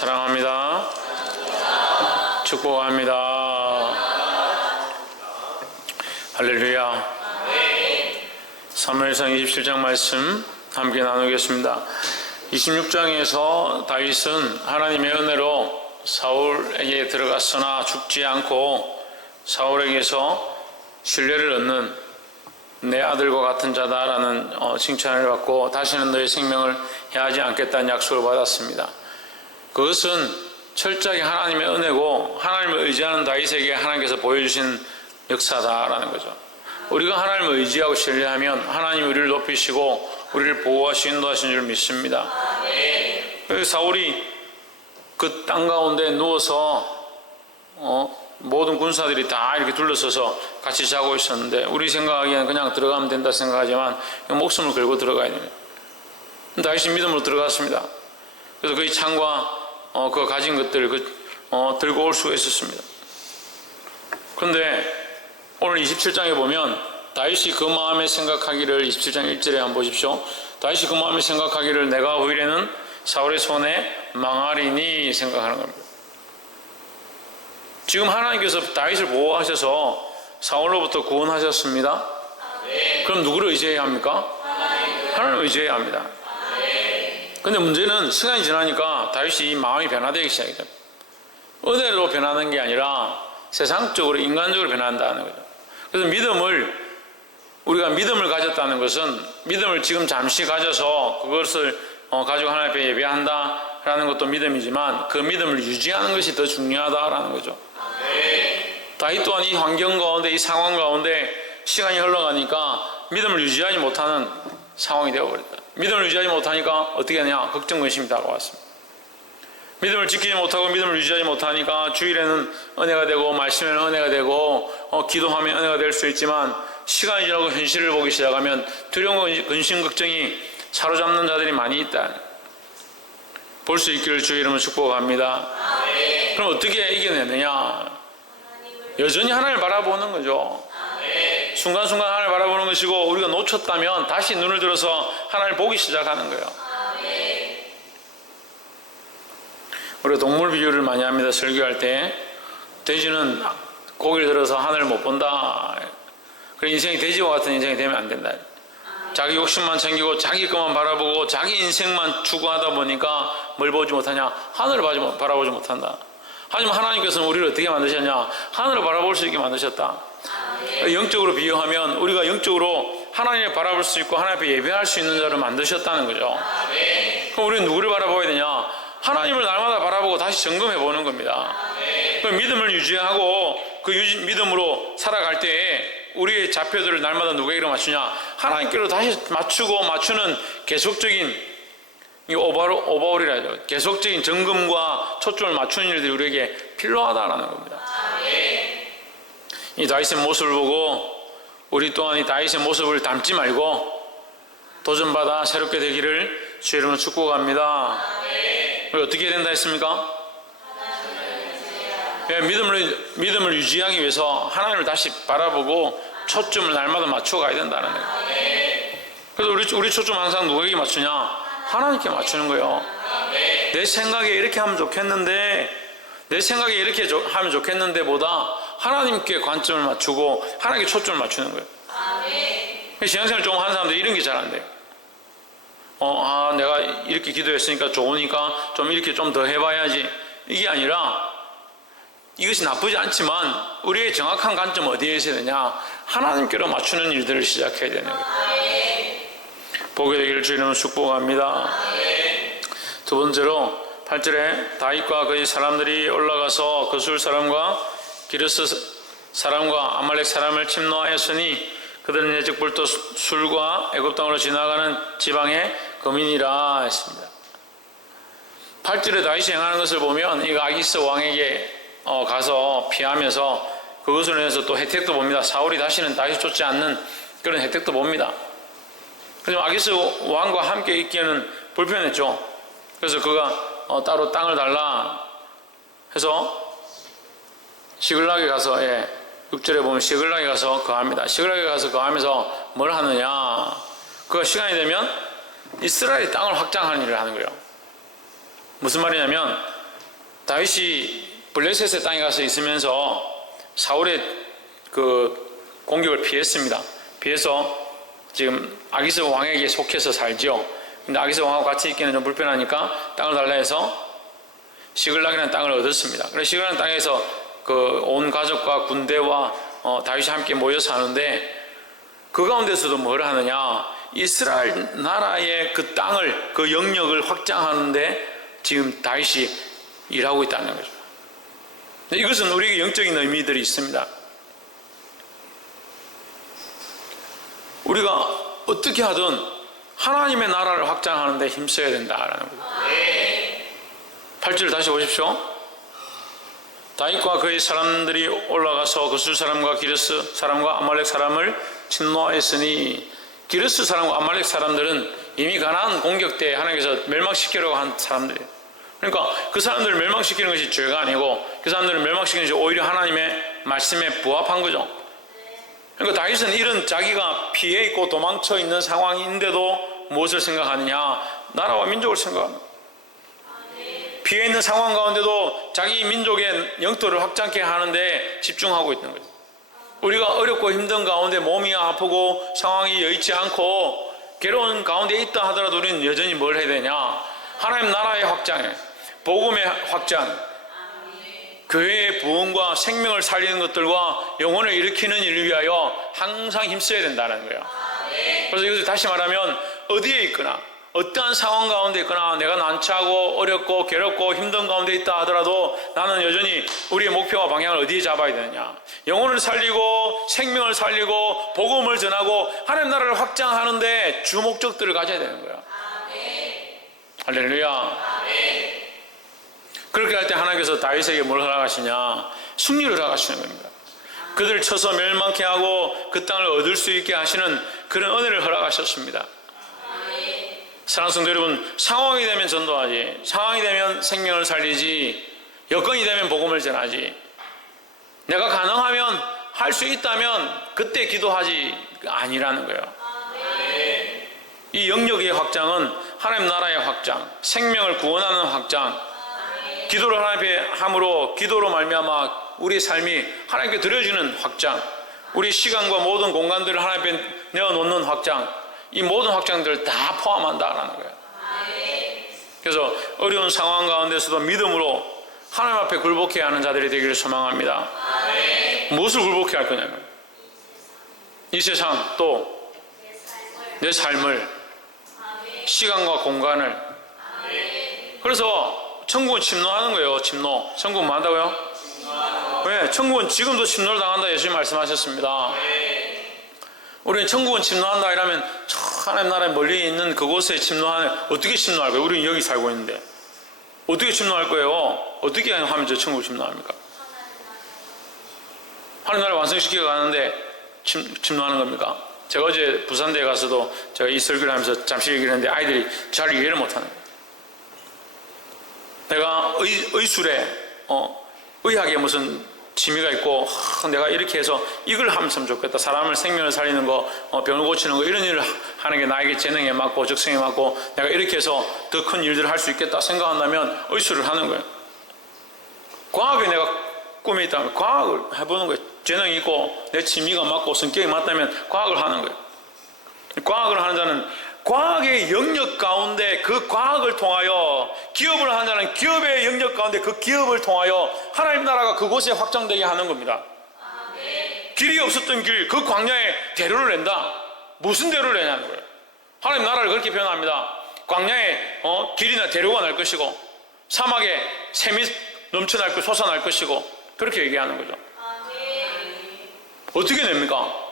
사랑합니다. 축복합니다. 할렐루야. 사무엘상 27장 말씀 함께 나누겠습니다. 26장에서 다윗은 하나님의 은혜로 사울에게 들어갔으나 죽지 않고 사울에게서 신뢰를 얻는 내 아들과 같은 자다라는 칭찬을 받고 다시는 너의 생명을 해하지 않겠다는 약속을 받았습니다. 그것은 철저하게 하나님의 은혜고 하나님을 의지하는 다윗에게 하나님께서 보여주신 역사다라는 거죠. 우리가 하나님을 의지하고 신뢰하면 하나님이 우리를 높이시고 우리를 보호하시고 인도하시는 줄 믿습니다. 사울이 그 땅 가운데 누워서 모든 군사들이 다 이렇게 둘러서서 같이 자고 있었는데 우리 생각하기에는 그냥 들어가면 된다 생각하지만 목숨을 걸고 들어가야 됩니다. 다윗이 믿음으로 들어갔습니다. 그래서 그의 창과 그 가진 것들을 들고 올 수가 있었습니다. 그런데 오늘 27장에 보면 다윗이 그 마음에 생각하기를 27장 1절에 한번 보십시오. 다윗이 그 마음에 생각하기를 내가 후일에는 사울의 손에 망하리니 생각하는 겁니다. 지금 하나님께서 다윗을 보호하셔서 사울로부터 구원하셨습니다. 그럼 누구를 의지해야 합니까? 하나님을 의지해야 합니다. 근데 문제는 시간이 지나니까 다윗이 마음이 변화되기 시작했죠. 은혜로 변하는 게 아니라 세상적으로 인간적으로 변한다는 거죠. 그래서 우리가 믿음을 가졌다는 것은 믿음을 지금 잠시 가져서 그것을 가지고 하나님 앞에 예배한다라는 것도 믿음이지만 그 믿음을 유지하는 것이 더 중요하다라는 거죠. 다윗 또한 이 환경 가운데 이 상황 가운데 시간이 흘러가니까 믿음을 유지하지 못하는 상황이 되어버렸다. 믿음을 유지하지 못하니까 어떻게 하냐? 걱정, 근심이 다가왔습니다. 믿음을 지키지 못하고 믿음을 유지하지 못하니까 주일에는 은혜가 되고 말씀에는 은혜가 되고 기도하면 은혜가 될 수 있지만 시간이 지나고 현실을 보기 시작하면 두려움과 근심, 걱정이 사로잡는 자들이 많이 있다. 볼 수 있기를 주의 이름으로 축복합니다. 그럼 어떻게 이겨내느냐? 여전히 하나님을 바라보는 거죠. 순간순간 하나님을 바라보는 것이고 우리가 놓쳤다면 다시 눈을 들어서 하나님을 보기 시작하는 거예요. 우리가 동물 비유를 많이 합니다. 설교할 때 돼지는 고기를 들어서 하늘을 못 본다. 그래 인생이 돼지와 같은 인생이 되면 안 된다. 자기 욕심만 챙기고 자기 것만 바라보고 자기 인생만 추구하다 보니까 뭘 보지 못하냐? 하늘을 바라보지 못한다. 하지만 하나님께서는 우리를 어떻게 만드셨냐? 하늘을 바라볼 수 있게 만드셨다. 영적으로 비유하면 우리가 영적으로 하나님을 바라볼 수 있고 하나님 앞에 예배할 수 있는 자를 만드셨다는 거죠. 그럼 우리는 누구를 바라봐야 되냐? 하나님을 날마다 바라보고 다시 점검해 보는 겁니다. 그럼 믿음을 유지하고 그 믿음으로 살아갈 때에 우리의 좌표들을 날마다 누구에게로 맞추냐? 하나님께로 다시 맞추는 계속적인 오버홀이라죠. 계속적인 점검과 초점을 맞추는 일들이 우리에게 필요하다라는 겁니다. 이 다윗의 모습을 보고 우리 또한 이 다윗의 모습을 닮지 말고 도전받아 새롭게 되기를 주의 이름으로 축복합니다. 우리 어떻게 해야 된다 했습니까? 믿음을 유지하기 위해서 하나님을 다시 바라보고 초점을 날마다 맞춰가야 된다는 거예요. 그래서 우리 초점 항상 누구에게 맞추냐? 하나님께 맞추는 거예요. 내 생각에 이렇게 하면 좋겠는데 내 생각에 이렇게 하면 좋겠는데 보다 하나님께 관점을 맞추고 하나님께 초점을 맞추는 거예요. 신앙생활 좀 하는 사람들 이런 게 잘 안 돼요. 내가 이렇게 기도했으니까 좋으니까 좀 이렇게 좀 더 해봐야지. 이게 아니라 이것이 나쁘지 않지만 우리의 정확한 관점 어디에 있어야 되냐? 하나님께로 맞추는 일들을 시작해야 되는 거예요. 보게 되기를 주의 이름으로 축복합니다. 두 번째로 8절에 다윗과 그의 사람들이 올라가서 거술 사람과 기르스 사람과 아말렉 사람을 침노하였으니 그들은 예적부터 술과 애굽 땅으로 지나가는 지방의 거민이라 했습니다. 8절에 다윗이 행하는 것을 보면 이 아기스 왕에게 가서 피하면서 그것으로 인해서 또 혜택도 봅니다. 사울이 다시는 다윗을 쫓지 않는 그런 혜택도 봅니다. 하지만 아기스 왕과 함께 있기에는 불편했죠. 그래서 그가 따로 땅을 달라 해서 시글락에 가서 6절에 보면 시글락에 가서 거합니다. 시글락에 가서 거하면서 뭘 하느냐? 그가 시간이 되면 이스라엘의 땅을 확장하는 일을 하는 거예요. 무슨 말이냐면 다윗이 블레셋의 땅에 가서 있으면서 사울의 그 공격을 피했습니다. 피해서 지금 아기스 왕에게 속해서 살지요. 근데 아기스 왕하고 같이 있기는 좀 불편하니까 땅을 달라 해서 시글락이라는 땅을 얻었습니다. 그래서 시글락 땅에서 그 온 가족과 군대와 다윗이 함께 모여서 하는데, 그 가운데서도 뭘 하느냐, 이스라엘 나라의 그 땅을, 그 영역을 확장하는데 지금 다윗이 일하고 있다는 거죠. 이것은 우리에게 영적인 의미들이 있습니다. 우리가 어떻게 하든 하나님의 나라를 확장하는 데 힘써야 된다라는 거죠. 8절 다시 보십시오. 다윗과 그의 사람들이 올라가서 거술 사람과 기르스 사람과 아말렉 사람을 침노하였으니, 기르스 사람과 아말렉 사람들은 이미 가나안 공격 때 하나님께서 멸망시키려고 한 사람들이에요. 그러니까 그 사람들을 멸망시키는 것이 죄가 아니고 그 사람들을 멸망시키는 것이 오히려 하나님의 말씀에 부합한 거죠. 그러니까 다윗은 이런 자기가 피해 있고 도망쳐 있는 상황인데도 무엇을 생각하느냐, 나라와 민족을 생각합니다. 피해 있는 상황 가운데도 자기 민족의 영토를 확장케 하는데 집중하고 있는 거죠. 우리가 어렵고 힘든 가운데 몸이 아프고 상황이 여의치 않고 괴로운 가운데 있다 하더라도 우리는 여전히 뭘 해야 되냐, 하나님 나라의 확장에, 복음의 확장, 교회의 부흥과 생명을 살리는 것들과 영혼을 일으키는 일을 위하여 항상 힘써야 된다는 거예요. 그래서 이것을 다시 말하면, 어디에 있거나 어떠한 상황 가운데 있거나 내가 난처하고 어렵고 괴롭고 힘든 가운데 있다 하더라도 나는 여전히 우리의 목표와 방향을 어디에 잡아야 되느냐, 영혼을 살리고 생명을 살리고 복음을 전하고 하나님 나라를 확장하는데 주 목적들을 가져야 되는 거예요. 할렐루야. 그렇게 할 때 하나님께서 다윗에게 뭘 허락하시냐, 승리를 허락하시는 겁니다. 그들을 쳐서 멸망케 하고 그 땅을 얻을 수 있게 하시는 그런 은혜를 허락하셨습니다. 사랑하는 성도 여러분, 상황이 되면 전도하지, 상황이 되면 생명을 살리지, 여건이 되면 복음을 전하지, 내가 가능하면 할 수 있다면 그때 기도하지 아니라는 거예요. 이 영역의 확장은 하나님 나라의 확장, 생명을 구원하는 확장, 기도를 하나님 앞에 함으로 기도로 말미암아 우리의 삶이 하나님께 드려지는 확장, 우리 시간과 모든 공간들을 하나님 앞에 내어놓는 확장, 이 모든 확장들을 다 포함한다라는 거예요. 그래서 어려운 상황 가운데서도 믿음으로 하나님 앞에 굴복해야 하는 자들이 되기를 소망합니다. 무엇을 굴복해야 할 거냐면 이 세상 또 내 삶을, 시간과 공간을. 그래서 천국은 침노하는 거예요. 침노. 천국은 뭐 한다고요? 왜? 천국은 지금도 침노를 당한다 예수님 말씀하셨습니다. 우리는 천국은 침노한다 이러면 하나님 나라에 멀리 있는 그곳에 침노하는, 어떻게 침노할 거예요? 우리는 여기 살고 있는데 어떻게 침노할 거예요? 어떻게 하면 저 천국을 침노합니까? 하나님 나라를 완성시키고 가는데 침노하는 겁니까? 제가 어제 부산대에 가서도 제가 이 설교를 하면서 잠시 얘기를 했는데 아이들이 잘 이해를 못하는 거예요. 내가 의술에 의학에 무슨 취미가 있고 내가 이렇게 해서 이걸 하면 참 좋겠다, 사람을 생명을 살리는 거, 병을 고치는 거, 이런 일을 하는 게 나에게 재능에 맞고 적성에 맞고 내가 이렇게 해서 더 큰 일들을 할 수 있겠다 생각한다면 의술을 하는 거예요. 과학에 내가 꿈이 있다면 과학을 해보는 거예요. 재능이 있고 내 취미가 맞고 성격이 맞다면 과학을 하는 거예요. 과학을 하는 자는 과학의 영역 가운데 그 과학을 통하여, 기업을 하는 자는 기업의 영역 가운데 그 기업을 통하여 하나님 나라가 그곳에 확장되게 하는 겁니다. 길이 없었던 길, 그 광야에 대로를 낸다. 무슨 대로를 내냐는 거예요. 하나님 나라를 그렇게 표현합니다. 광야에 길이나 대로가 날 것이고 사막에 샘이 넘쳐날 것이고 솟아날 것이고, 그렇게 얘기하는 거죠. 어떻게 냅니까?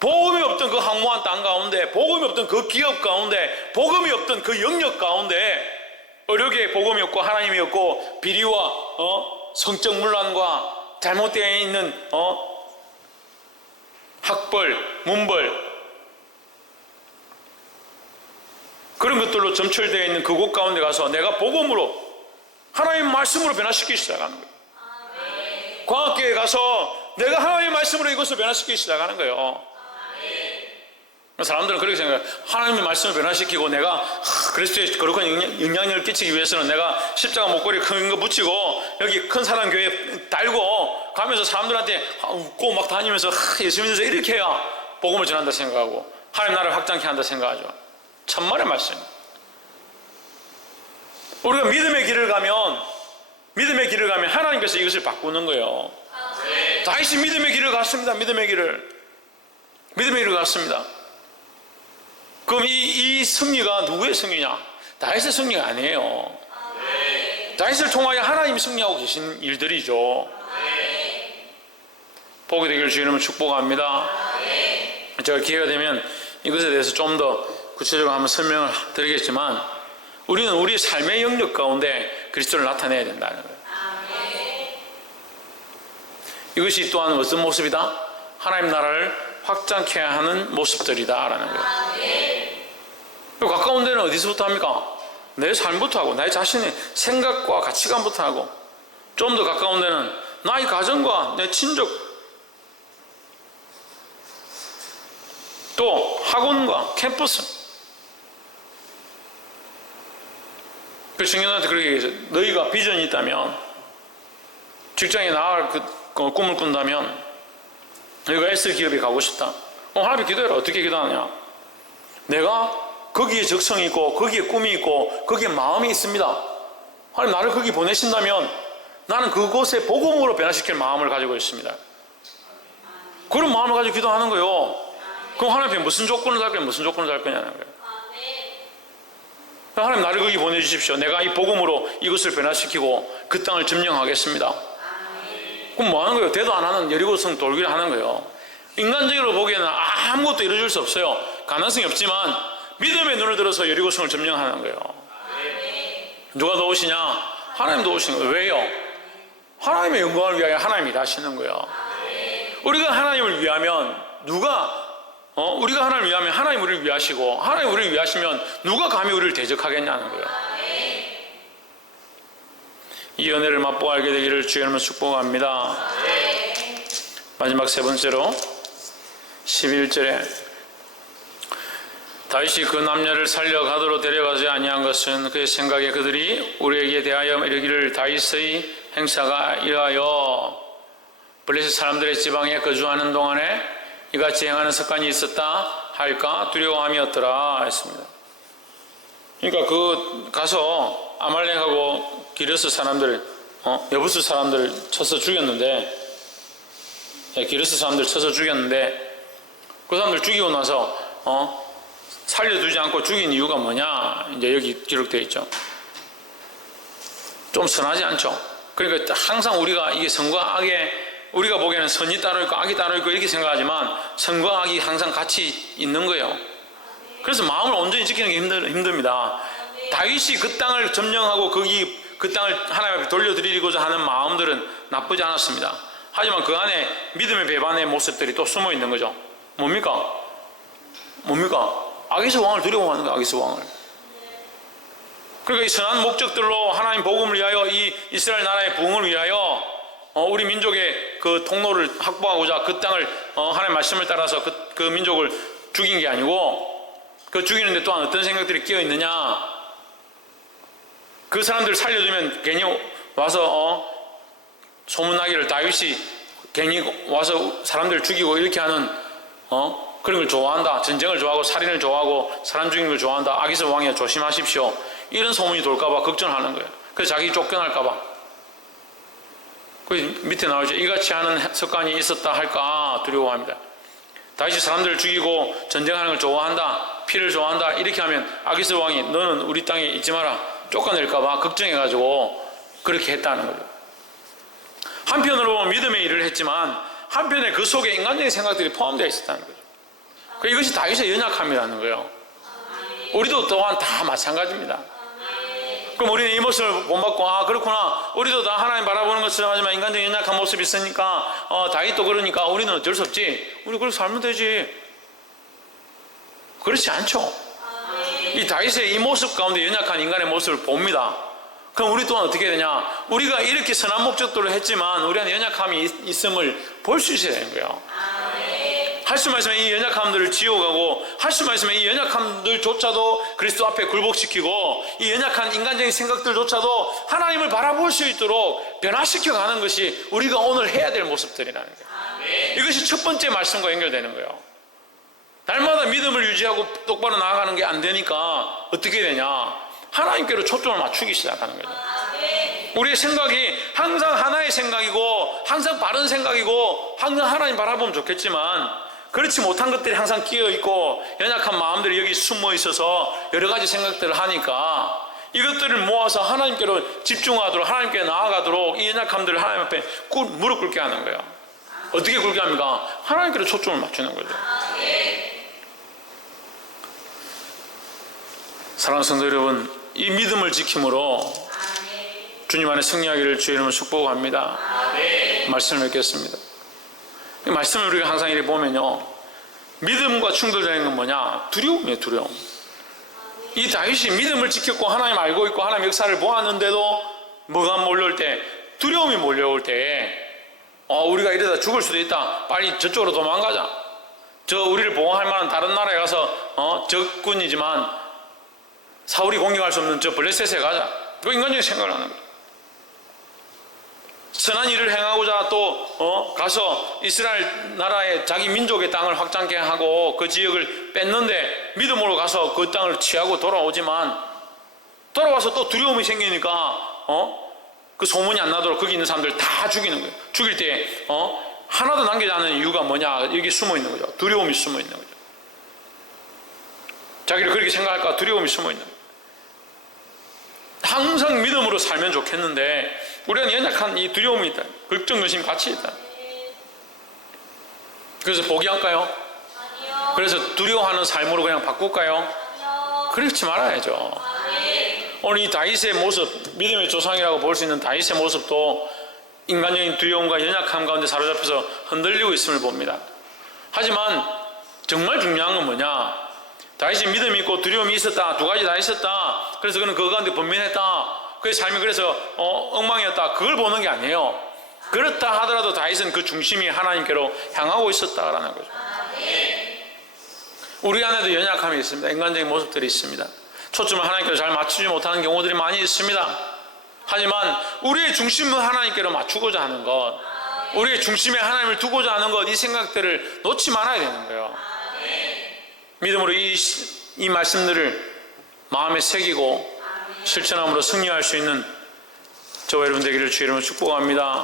복음이 없던 그 황무한 땅 가운데, 복음이 없던 그 기업 가운데, 복음이 없던 그 영역 가운데 어렵게 복음이 없고 하나님이 없고 비리와 성적 문란과 잘못되어 있는 학벌, 문벌, 그런 것들로 점철되어 있는 그곳 가운데 가서 내가 복음으로, 하나님 말씀으로 변화시키기 시작하는 거예요. 과학계에 가서 내가 하나님의 말씀으로 이것을 변화시키기 시작하는 거예요. 사람들은 그렇게 생각해요. 하나님의 말씀을 변화시키고 내가 그리스도의 거룩한 영향력을 끼치기 위해서는 내가 십자가 목걸이 큰 거 붙이고 여기 큰 사랑 교회 달고 가면서 사람들한테 웃고 막 다니면서 예수 믿어서 이렇게 해야 복음을 전한다 생각하고 하나님 나라를 확장케 한다 생각하죠. 천만의 말씀. 우리가 믿음의 길을 가면 하나님께서 이것을 바꾸는 거예요. 다윗이 믿음의 길을 갔습니다. 믿음의 길을 갔습니다. 그럼 이 승리가 누구의 승리냐? 다윗의 승리가 아니에요. 다윗을 통하여 하나님이 승리하고 계신 일들이죠. 복이 되기를 주의 이름으로 축복합니다. 제가 기회가 되면 이것에 대해서 좀 더 구체적으로 한번 설명을 드리겠지만 우리는 우리 삶의 영역 가운데 그리스도를 나타내야 된다는 거예요. 이것이 또한 어떤 모습이다? 하나님 나라를 확장케 하는 모습들이다라는 거예요. 가까운 데는 어디서부터 합니까? 내 삶부터 하고 나의 자신의 생각과 가치관부터 하고 좀 더 가까운 데는 나의 가정과 내 친족 또 학원과 캠퍼스. 그 청년한테 그렇게 얘기했어요. 너희가 비전이 있다면 직장에 나갈 그 꿈을 꾼다면 너희가 S를 기업에 가고 싶다. 하나님 기도해라. 어떻게 기도하냐? 내가 거기에 적성이 있고 거기에 꿈이 있고 거기에 마음이 있습니다. 하나님 나를 거기 보내신다면 나는 그곳에 복음으로 변화시킬 마음을 가지고 있습니다. 그런 마음을 가지고 기도하는 거예요. 그럼 하나님 앞에 무슨 조건을 달 거냐? 무슨 조건을 달 거냐는 거예요. 하나님 나를 거기 보내주십시오. 내가 이 복음으로 이것을 변화시키고 그 땅을 점령하겠습니다. 그럼 뭐 하는 거예요? 대도 안 하는 여리고성 돌기를 하는 거예요. 인간적으로 보기에는 아무것도 이루어질 수 없어요. 가능성이 없지만 믿음의 눈을 들어서 여리고성을 점령하는 거예요. 누가 도우시냐? 하나님 도우시는 거예요. 왜요? 하나님의 영광을 위하여 하나님이 일하시는 거예요. 우리가 하나님을 위하면 우리가 하나님을 위하면 하나님 우리를 위하시고 하나님 우리를 위하시면 누가 감히 우리를 대적하겠냐는 거예요. 이 은혜를 맛보아 알게 되기를 주의 이름으로 축복합니다. 마지막 세 번째로 11절에 다윗이 그 남녀를 살려 가도로 데려가지 아니한 것은 그의 생각에 그들이 우리에게 대하여 이르기를 다윗의 행사가 이하여 블레셋 사람들의 지방에 거주하는 동안에 이같이 행하는 습관이 있었다 할까 두려워함이었더라 했습니다. 그러니까 가서 아말렉하고 기르스 사람들 여부스 사람들 쳐서 죽였는데 기르스 사람들 쳐서 죽였는데 그 사람들 죽이고 나서 살려두지 않고 죽인 이유가 뭐냐? 이제 여기 기록되어 있죠. 좀 선하지 않죠. 그러니까 항상 우리가 이게 선과 악의 우리가 보기에는 선이 따로 있고 악이 따로 있고 이렇게 생각하지만 선과 악이 항상 같이 있는 거예요. 그래서 마음을 온전히 지키는 게 힘듭니다. 다윗이 그 땅을 점령하고 그 땅을 하나님 앞에 돌려드리고자 하는 마음들은 나쁘지 않았습니다. 하지만 그 안에 믿음의 배반의 모습들이 또 숨어 있는 거죠. 뭡니까? 악에서 왕을 두려워하는 거예요. 악에서 왕을. 그러니까 이 선한 목적들로 하나님 복음을 위하여 이 이스라엘 나라의 부흥을 위하여 우리 민족의 그 통로를 확보하고자 그 땅을 하나님의 말씀을 따라서 그 민족을 죽인 게 아니고 그 죽이는데 또한 어떤 생각들이 끼어 있느냐? 그 사람들 살려주면 괜히 와서 소문나기를 다윗이 괜히 와서 사람들을 죽이고 이렇게 하는 그런 걸 좋아한다. 전쟁을 좋아하고 살인을 좋아하고 사람 죽이는 걸 좋아한다. 악에서 왕이야 조심하십시오. 이런 소문이 돌까봐 걱정하는 거예요. 그래서 자기 쫓겨날까봐. 그 밑에 나오죠. 이같이 하는 습관이 있었다 할까 두려워합니다. 다윗이 사람들을 죽이고 전쟁하는 걸 좋아한다. 피를 좋아한다. 이렇게 하면 악에서 왕이 너는 우리 땅에 있지 마라. 쫓아낼까봐 걱정해가지고 그렇게 했다는 거죠. 한편으로 보면 믿음의 일을 했지만 한편에 그 속에 인간적인 생각들이 포함되어 있었다는 거죠. 이것이 다윗의 연약함이라는 거예요. 우리도 또한 다 마찬가지입니다. 그럼 우리는 이 모습을 본받고 그렇구나. 우리도 다 하나님 바라보는 것처럼 하지만 인간적인 연약한 모습이 있으니까 다윗도 그러니까 우리는 어쩔 수 없지. 우리 그렇게 살면 되지. 그렇지 않죠. 이 다윗의 이 모습 가운데 연약한 인간의 모습을 봅니다. 그럼 우리 또한 어떻게 되냐? 우리가 이렇게 선한 목적들을 했지만 우리 안에 연약함이 있음을 볼 수 있어야 되는 거예요. 할 수만 있으면 이 연약함들을 지워가고, 할 수만 있으면 이 연약함들조차도 그리스도 앞에 굴복시키고, 이 연약한 인간적인 생각들조차도 하나님을 바라볼 수 있도록 변화시켜 가는 것이 우리가 오늘 해야 될 모습들이라는 거예요. 이것이 첫 번째 말씀과 연결되는 거예요. 날마다 믿음을 유지하고 똑바로 나아가는 게 안 되니까 어떻게 되냐? 하나님께로 초점을 맞추기 시작하는 거죠. 우리의 생각이 항상 하나의 생각이고, 항상 바른 생각이고, 항상 하나님 바라보면 좋겠지만, 그렇지 못한 것들이 항상 끼어있고 연약한 마음들이 여기 숨어 있어서 여러 가지 생각들을 하니까, 이것들을 모아서 하나님께로 집중하도록, 하나님께 나아가도록 이 연약함들을 하나님 앞에 무릎 꿇게 하는 거예요. 어떻게 꿇게 합니까? 하나님께로 초점을 맞추는 거죠. 사랑하는 성도 여러분, 이 믿음을 지킴으로 주님 안에 승리하기를 주의 이름으로 축복합니다. 말씀을 맺겠습니다. 이 말씀을 우리가 항상 이렇게 보면요, 믿음과 충돌되는 건 뭐냐? 두려움이에요. 두려움. 이 다윗이 믿음을 지켰고 하나님 알고 있고 하나님 역사를 보았는데도 뭐가 몰려올 때, 두려움이 몰려올 때, 우리가 이러다 죽을 수도 있다, 빨리 저쪽으로 도망가자, 저 우리를 보호할 만한 다른 나라에 가서 적군이지만 사울이 공격할 수 없는 저 블레셋에 가자, 그 인간적인 생각을 하는 거예요. 선한 일을 행하고자 또 가서 이스라엘 나라의 자기 민족의 땅을 확장케 하고 그 지역을 뺐는데 믿음으로 가서 그 땅을 취하고 돌아오지만, 돌아와서 또 두려움이 생기니까 그 소문이 안 나도록 거기 있는 사람들 다 죽이는 거예요. 죽일 때 하나도 남기지 않는 이유가 뭐냐? 여기 숨어 있는 거죠. 두려움이 숨어 있는 거죠. 자기를 그렇게 생각할까 두려움이 숨어 있는 거예요. 항상 믿음으로 살면 좋겠는데 우리는 연약한 이 두려움이 있다, 걱정, 의심 같이 있다. 그래서 포기할까요? 아니요. 그래서 두려워하는 삶으로 그냥 바꿀까요? 아니요. 그렇지 말아야죠. 오늘 이 다윗의 모습, 믿음의 조상이라고 볼 수 있는 다윗의 모습도 인간적인 두려움과 연약함 가운데 사로잡혀서 흔들리고 있음을 봅니다. 하지만 정말 중요한 건 뭐냐? 다윗이 믿음이 있고 두려움이 있었다, 두 가지 다 있었다, 그래서 그는 그 가운데 번민했다, 그의 삶이 그래서 엉망이었다, 그걸 보는 게 아니에요. 그렇다 하더라도 다윗은 그 중심이 하나님께로 향하고 있었다라는 거죠. 우리 안에도 연약함이 있습니다. 인간적인 모습들이 있습니다. 초점을 하나님께로 잘 맞추지 못하는 경우들이 많이 있습니다. 하지만 우리의 중심을 하나님께로 맞추고자 하는 것, 우리의 중심에 하나님을 두고자 하는 것, 이 생각들을 놓지 말아야 되는 거예요. 믿음으로 이 말씀들을 마음에 새기고 실천함으로 승리할 수 있는 저와 여러분 되기를 주의 이름으로 축복합니다.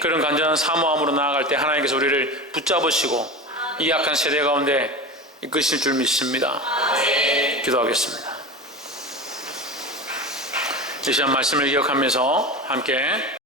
그런 간절한 사모함으로 나아갈 때 하나님께서 우리를 붙잡으시고 이 약한 세대 가운데 이끄실 줄 믿습니다. 기도하겠습니다. 이 시간 말씀을 기억하면서 함께